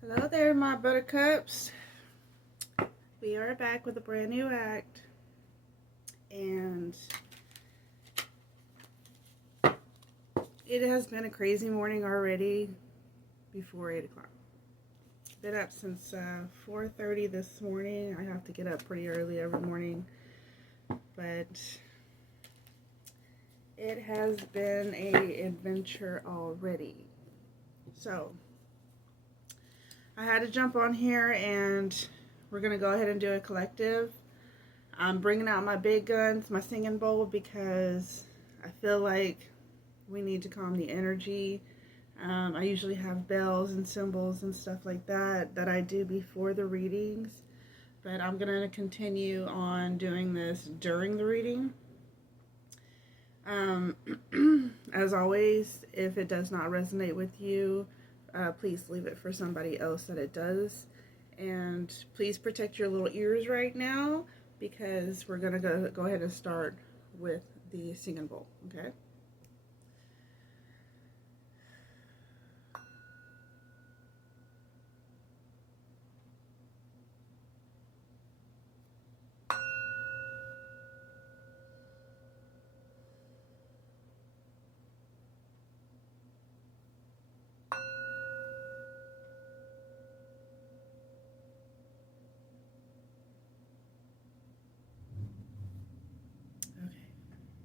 Hello there, my buttercups. We are back with a brand new act, and it has been a crazy morning already before 8 o'clock. Been up since 4:30 this morning. I have to get up pretty early every morning, but it has been an adventure already. So I had to jump on here, and we're going to go ahead and do a collective. I'm bringing out my big guns, my singing bowl, because I feel like we need to calm the energy. I usually have bells and cymbals and stuff like that I do before the readings, but I'm going to continue on doing this during the reading. As always, if it does not resonate with you, please leave it for somebody else that it does. And please protect your little ears right now, because we're going to go ahead and start with the singing bowl, okay?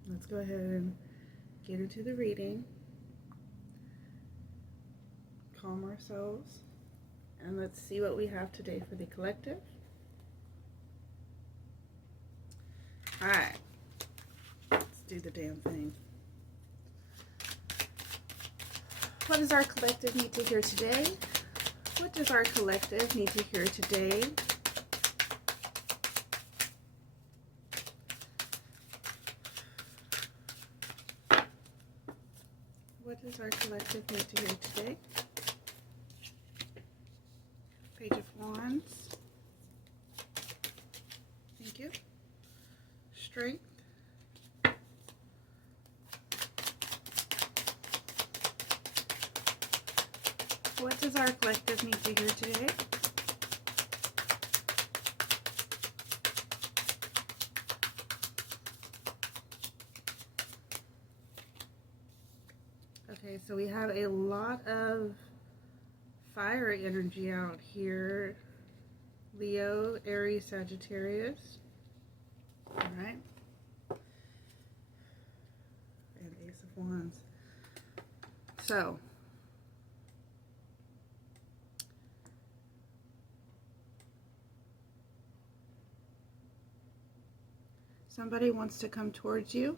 Let's go ahead and get into the reading. Calm ourselves. And let's see what we have today for the collective. Alright. Let's do the damn thing. What does our collective need to hear today? What does our collective need to hear today? What does our collective need to hear today? Page of Wands. Thank you. Strength. What does our collective need to hear today? Okay, so we have a lot of fire energy out here. Leo, Aries, Sagittarius. Alright. And Ace of Wands. So, somebody wants to come towards you.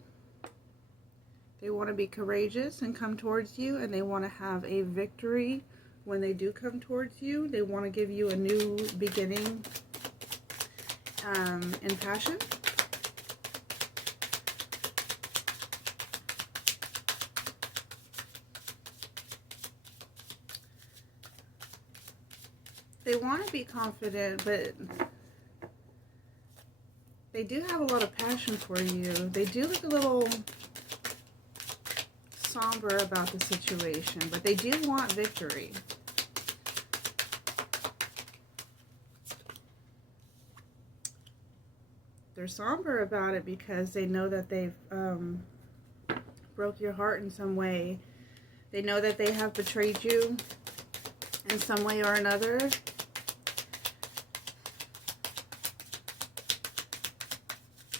They want to be courageous and come towards you, and they want to have a victory when they do come towards you. They want to give you a new beginning in passion. They want to be confident, but they do have a lot of passion for you. They do look a little somber about the situation, but they do want victory. They're somber about it because they know that they've broke your heart in some way. They know that they have betrayed you in some way or another.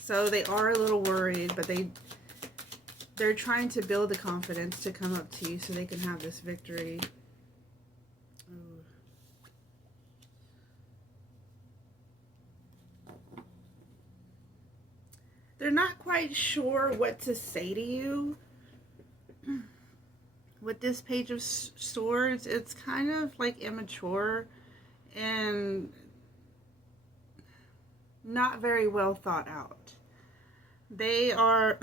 So they are a little worried, but they're trying to build the confidence to come up to you so they can have this victory. Ooh. They're not quite sure what to say to you. With this Page of Swords, it's kind of like immature and not very well thought out. They are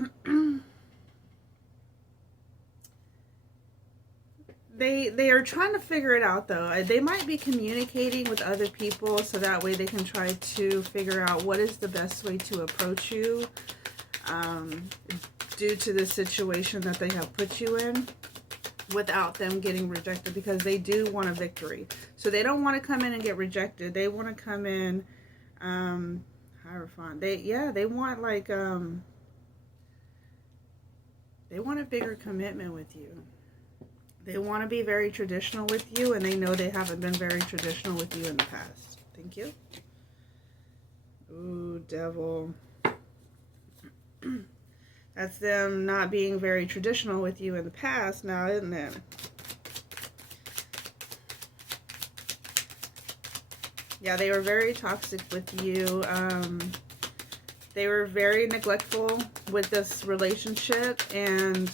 they are trying to figure it out, though. They might be communicating with other people so that way they can try to figure out what is the best way to approach you due to the situation that they have put you in. without them getting rejected, because they do want a victory. So they don't want to come in and get rejected. They want to come in, Hierophant. They want like, they want a bigger commitment with you. They want to be very traditional with you, and they know they haven't been very traditional with you in the past. Thank you. Ooh, Devil. That's them not being very traditional with you in the past now, isn't it? Yeah, they were very toxic with you. They were very neglectful with this relationship, and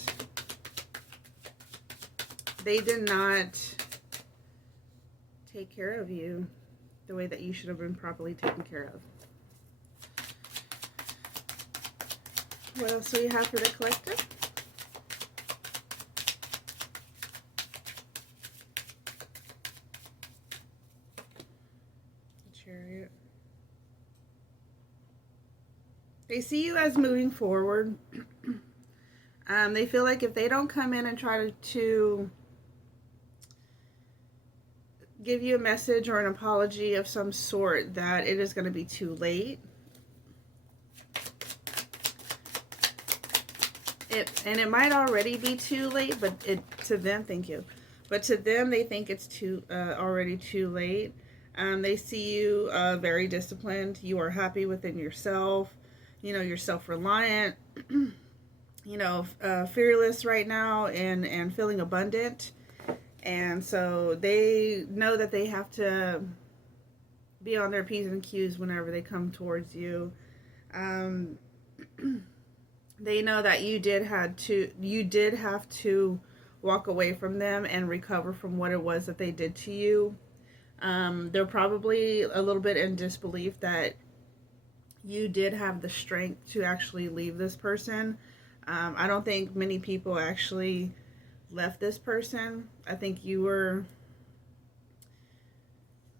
they did not take care of you the way that you should have been properly taken care of. What else do we have for the collective? The Chariot. They see you as moving forward. They feel like if they don't come in and try to give you a message or an apology of some sort, that it is going to be too late. And it might already be too late, but to them, thank you. But to them, they think it's already too late. They see you very disciplined. You are happy within yourself. You know, you're self-reliant. You know, fearless right now, and feeling abundant. And so they know that they have to be on their P's and Q's whenever they come towards you. They know that you did have to walk away from them and recover from what it was that they did to you. They're probably a little bit in disbelief that you did have the strength to actually leave this person. I don't think many people actually left this person. I think you were,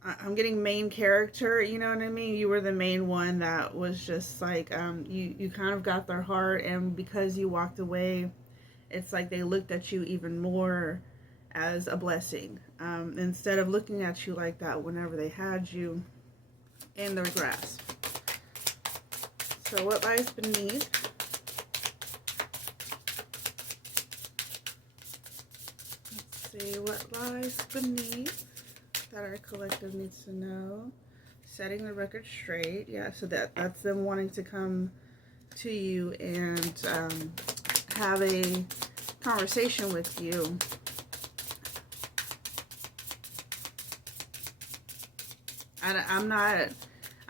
I'm getting main character, you know what I mean? You were the main one that was just like, you kind of got their heart, and because you walked away, it's like they looked at you even more as a blessing, instead of looking at you like that whenever they had you in their grasp. So what lies beneath? Let's see what lies beneath that our collective needs to know. Setting the record straight. Yeah, so that's them wanting to come to you and have a conversation with you.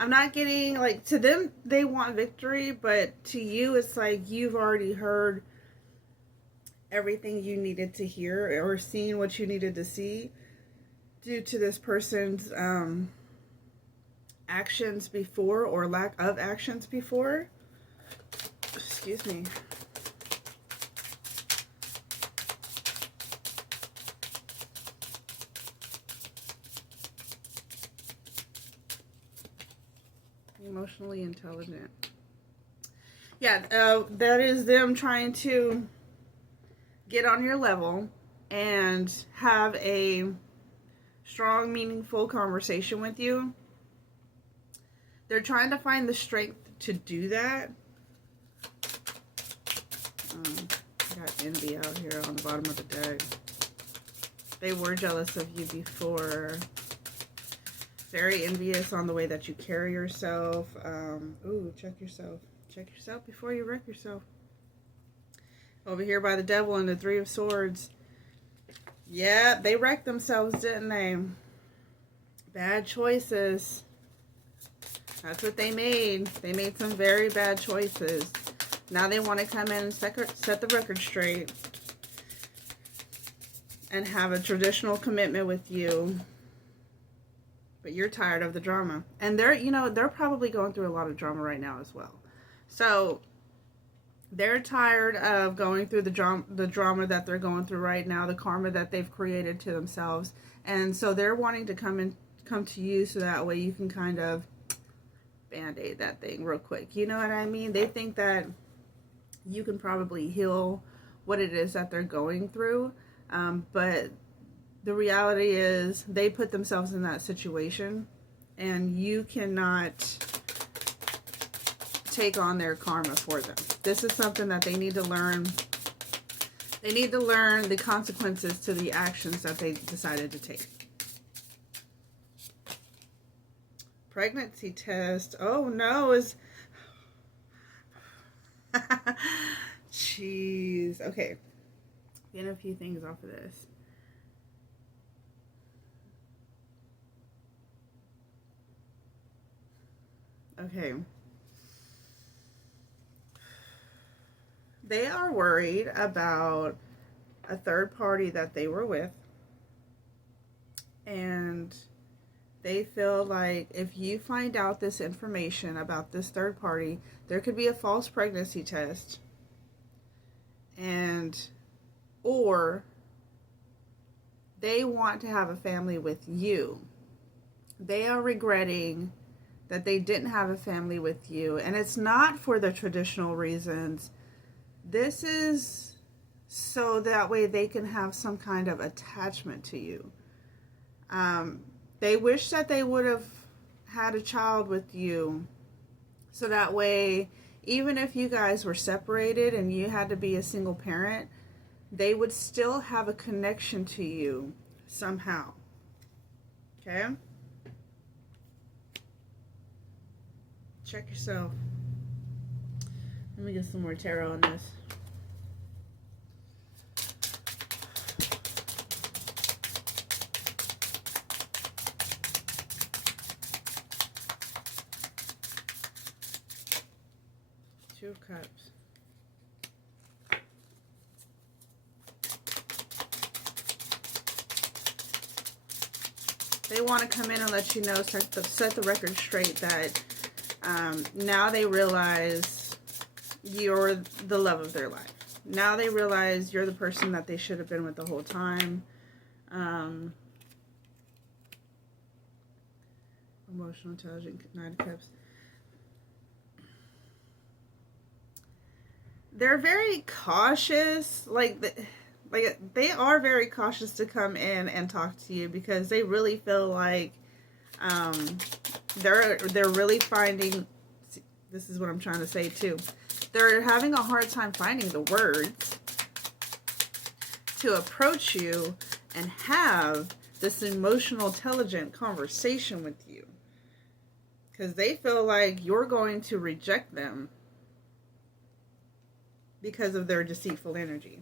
I'm not getting, like, to them they want victory, but to you it's like you've already heard everything you needed to hear, or seen what you needed to see, due to this person's actions before, or lack of actions before. Excuse me. Emotionally intelligent. Yeah, that is them trying to get on your level and have a strong, meaningful conversation with you. They're trying to find the strength to do that. I got envy out here on the bottom of the deck. They were jealous of you before. Very envious on the way that you carry yourself. Ooh, check yourself. Check yourself before you wreck yourself. Over here by the Devil and the Three of Swords. Yeah, they wrecked themselves, didn't they? Bad choices. That's what they made. They made some very bad choices. Now they want to come in and set the record straight and have a traditional commitment with you. But you're tired of the drama. And they're probably going through a lot of drama right now as well. So they're tired of going through the drama that they're going through right now, the karma that they've created to themselves. And so they're wanting to come to you, so that way you can kind of band-aid that thing real quick. You know what I mean? They think that you can probably heal what it is that they're going through. But the reality is they put themselves in that situation, and you cannot take on their karma for them. This is something that they need to learn. They need to learn the consequences to the actions that they decided to take. Pregnancy test. Oh no, is jeez. Okay. Getting a few things off of this. Okay. They are worried about a third party that they were with, and they feel like if you find out this information about this third party, there could be a false pregnancy test, and or they want to have a family with you. They are regretting that they didn't have a family with you, and it's not for the traditional reasons. This is so that way they can have some kind of attachment to you. They wish that they would have had a child with you, so that way, even if you guys were separated and you had to be a single parent, they would still have a connection to you somehow. Okay? Check yourself. Let me get some more tarot on this. Two of Cups. They want to come in and let you know, set the record straight that now they realize you're the love of their life. Now they realize you're the person that they should have been with the whole time. Emotional, intelligent, Nine of Cups. They're very cautious. Like they are very cautious to come in and talk to you because they really feel like they're really finding. This is what I'm trying to say too. They're having a hard time finding the words to approach you and have this emotional, intelligent conversation with you, because they feel like you're going to reject them because of their deceitful energy.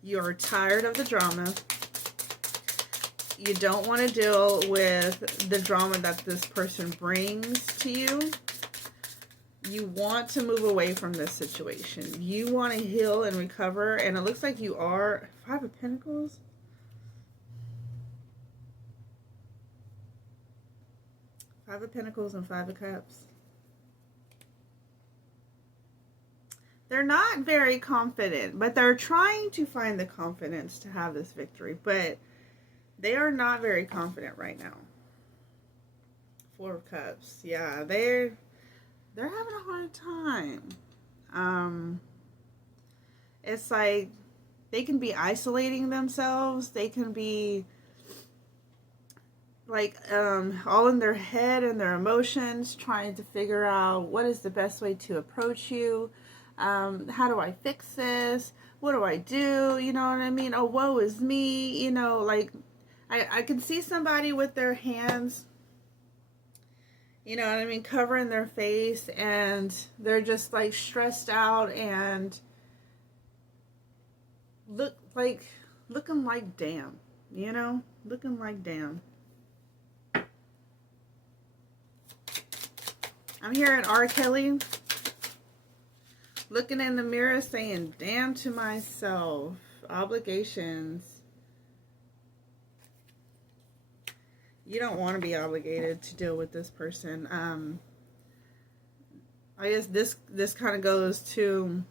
You're tired of the drama. You don't want to deal with the drama that this person brings to you. You want to move away from this situation. You want to heal and recover, and it looks like you are. Five of Pentacles. Five of Pentacles and Five of Cups. They're not very confident, but they're trying to find the confidence to have this victory, but they are not very confident right now. Four of Cups. Yeah, they're having a hard time. It's like they can be isolating themselves. They can be like all in their head and their emotions, trying to figure out what is the best way to approach you. How do I fix this? What do I do? You know what I mean? Oh, woe is me. You know, like I can see somebody with their hands, you know what I mean, covering their face, and they're just like stressed out and looking like damn, you know, looking like damn. I'm hearing R. Kelly looking in the mirror saying, damn to myself, obligations. You don't want to be obligated to deal with this person. I guess this kind of goes to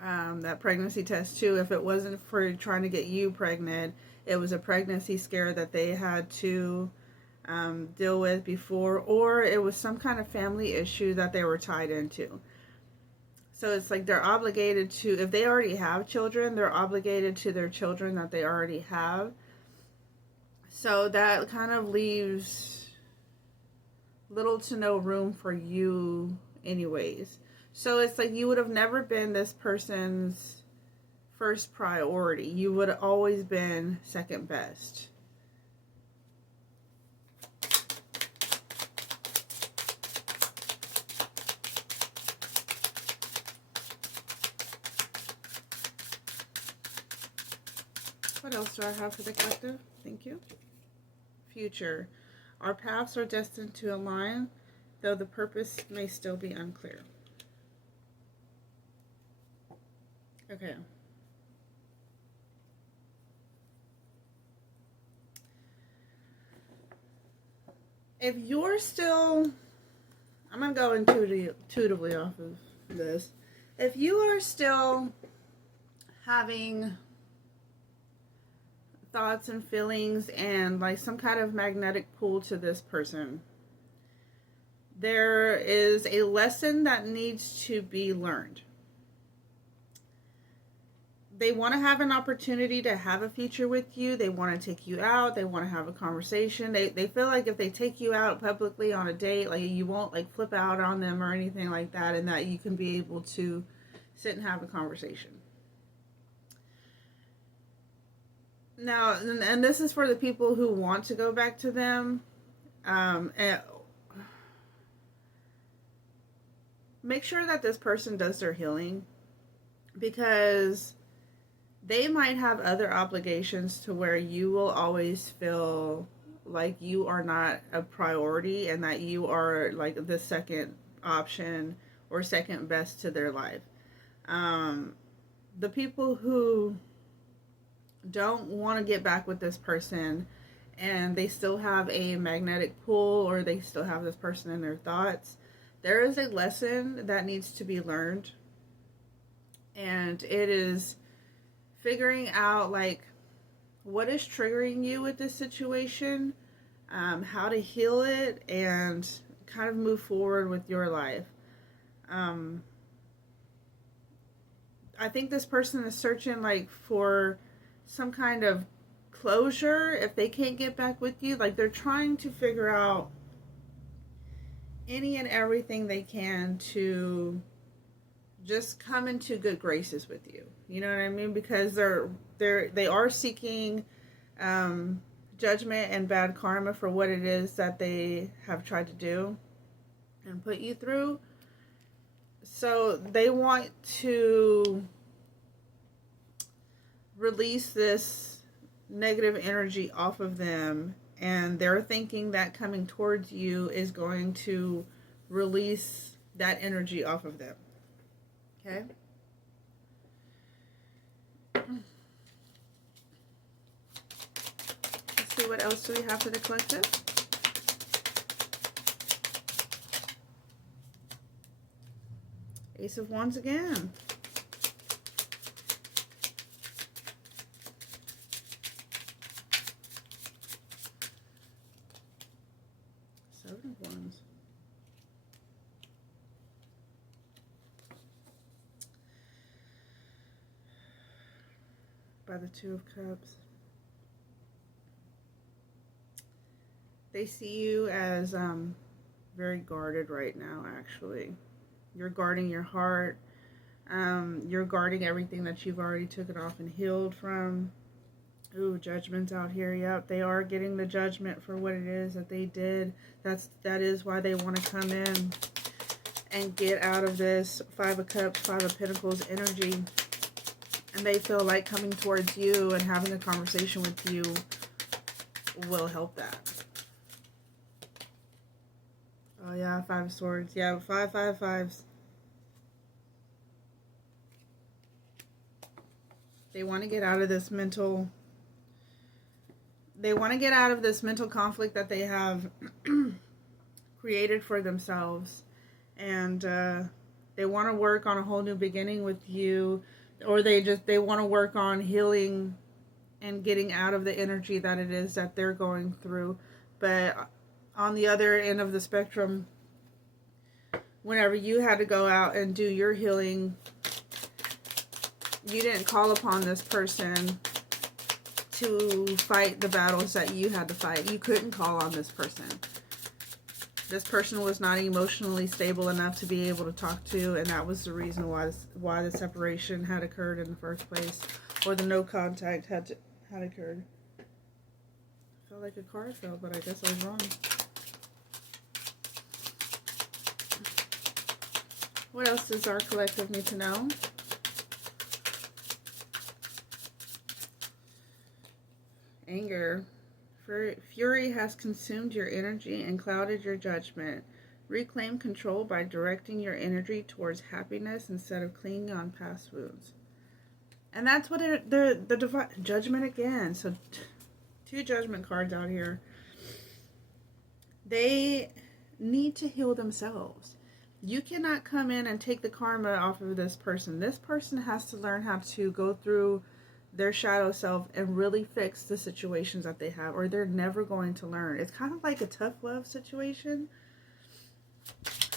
that pregnancy test too. If it wasn't for trying to get you pregnant, it was a pregnancy scare that they had to deal with before, or it was some kind of family issue that they were tied into. So it's like they're obligated to, if they already have children, they're obligated to their children that they already have. So that kind of leaves little to no room for you anyways. So it's like you would have never been this person's first priority. You would have always been second best. What else do I have for the collective? Thank you. Future. Our paths are destined to align, though the purpose may still be unclear. Okay. If you're still, I'm going to go intuitively off of this. If you are still having thoughts and feelings and like some kind of magnetic pull to this person, there is a lesson that needs to be learned. They want to have an opportunity to have a future with you. They want to take you out. They want to have a conversation. They feel like if they take you out publicly on a date, like you won't like flip out on them or anything like that, and that you can be able to sit and have a conversation. Now, and this is for the people who want to go back to them. And make sure that this person does their healing, because they might have other obligations to where you will always feel like you are not a priority and that you are like the second option or second best to their life. The people who don't want to get back with this person and they still have a magnetic pull, or they still have this person in their thoughts, there is a lesson that needs to be learned, and it is figuring out like what is triggering you with this situation, how to heal it, and kind of move forward with your life. I think this person is searching like for some kind of closure if they can't get back with you. Like they're trying to figure out any and everything they can to just come into good graces with you. You know what I mean? Because they are seeking judgment and bad karma for what it is that they have tried to do and put you through. So they want to release this negative energy off of them, and they're thinking that coming towards you is going to release that energy off of them. Okay? Let's see, what else do we have for the collective? Ace of Wands again. Seven of Wands. By the Two of Cups. They see you as very guarded right now, actually. You're guarding your heart. You're guarding everything that you've already taken off and healed from. Ooh, Judgment's out here. Yep, they are getting the judgment for what it is that they did. That is why they want to come in and get out of this Five of Cups, Five of Pentacles energy. And they feel like coming towards you and having a conversation with you will help that. Oh yeah, Five of Swords. Yeah, fives. They want to get out of this mental... They want to get out of this mental conflict that they have created for themselves. And they want to work on a whole new beginning with you. Or they want to work on healing and getting out of the energy that it is that they're going through. But on the other end of the spectrum, whenever you had to go out and do your healing, you didn't call upon this person to fight the battles that you had to fight. You couldn't call on this person. This person was not emotionally stable enough to be able to talk to, and that was the reason why the separation had occurred in the first place, or the no contact had occurred. I felt like a card fell, but I guess I was wrong. What else does our collective need to know? Anger. Fury has consumed your energy and clouded your judgment. Reclaim control by directing your energy towards happiness instead of clinging on past wounds. And that's what the judgment again. So 2 judgment cards out here. They need to heal themselves. You cannot come in and take the karma off of this person. This person has to learn how to go through their shadow self and really fix the situations that they have, or they're never going to learn. It's kind of like a tough love situation.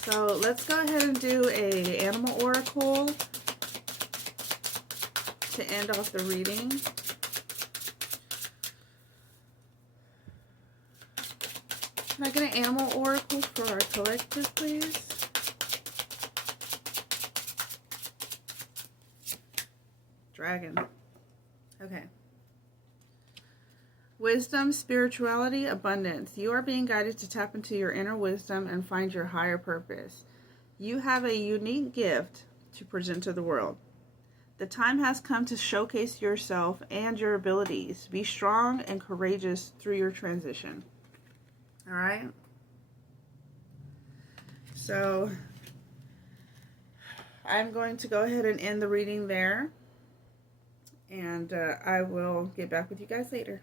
So let's go ahead and do a animal oracle to end off the reading. Can I get an animal oracle for our collective, please? Dragon. Okay. Wisdom, spirituality, abundance. You are being guided to tap into your inner wisdom and find your higher purpose. You have a unique gift to present to the world. The time has come to showcase yourself and your abilities. Be strong and courageous through your transition. All right? So, I'm going to go ahead and end the reading there. And I will get back with you guys later.